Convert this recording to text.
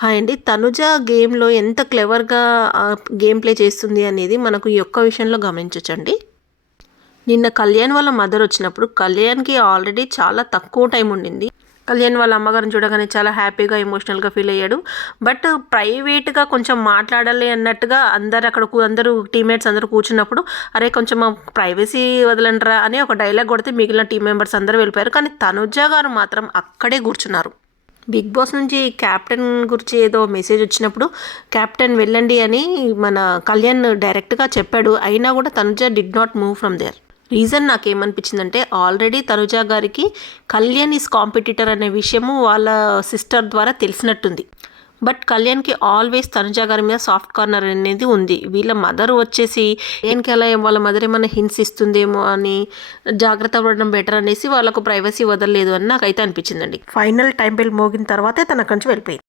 Hi అండి. తనుజ గేమ్‌లో ఎంత క్లెవర్‌గా గేమ్ ప్లే చేస్తుంది అనేది మనకు ఈ ఒక్క విషయంలో గమనించొచ్చండి. నిన్న కళ్యాణ్ వాళ్ళ మదర్ వచ్చినప్పుడు కళ్యాణ్‌కి ఆల్రెడీ చాలా తక్కువ టైం ఉండింది. కళ్యాణ్ వాళ్ళ అమ్మగారిని చూడగానే చాలా హ్యాపీగా, ఎమోషనల్‌గా ఫీల్ అయ్యాడు. బట్ ప్రైవేట్‌గా కొంచెం మాట్లాడాలి అన్నట్టుగా అందరూ టీమ్‌మేట్స్ అందరూ కూర్చున్నప్పుడు, "అరే! కొంచెం ప్రైవసీ వదలండిరా" అని ఒక డైలాగ్ కొడితే మిగిలిన టీమ్ మెంబర్స్ అందరూ వెళ్ళిపోయారు. కానీ తనుజ గారు మాత్రం అక్కడే కూర్చున్నారు. బిగ్ బాస్ నుంచి క్యాప్టెన్ గురించి ఏదో మెసేజ్ వచ్చినప్పుడు క్యాప్టెన్ వెళ్ళండి అని మన కళ్యాణ్ డైరెక్ట్గా చెప్పాడు. అయినా కూడా Tanuja did not move from there. Reason నాకేమనిపించిందంటే ఆల్రెడీ తనుజ గారికి కళ్యాణ్ ఈజ్ కాంపిటీటర్ అనే విషయము వాళ్ళ సిస్టర్ ద్వారా తెలిసినట్టుంది. బట్ కళ్యాణ్కి ఆల్వేస్ తనుజ గారి మీద సాఫ్ట్ కార్నర్ అనేది ఉంది. వీళ్ళ మదర్ వచ్చేసి దేనికి అలా వాళ్ళ మదర్ ఏమైనా హింట్స్ ఇస్తుందేమో అని జాగ్రత్త పడడం బెటర్ అనేసి వాళ్ళకు ప్రైవసీ వదలలేదు అని నాకైతే అనిపించిందండి. ఫైనల్ టైం బెల్ మోగిన తర్వాతే తన కంచి వెళ్ళిపోయింది.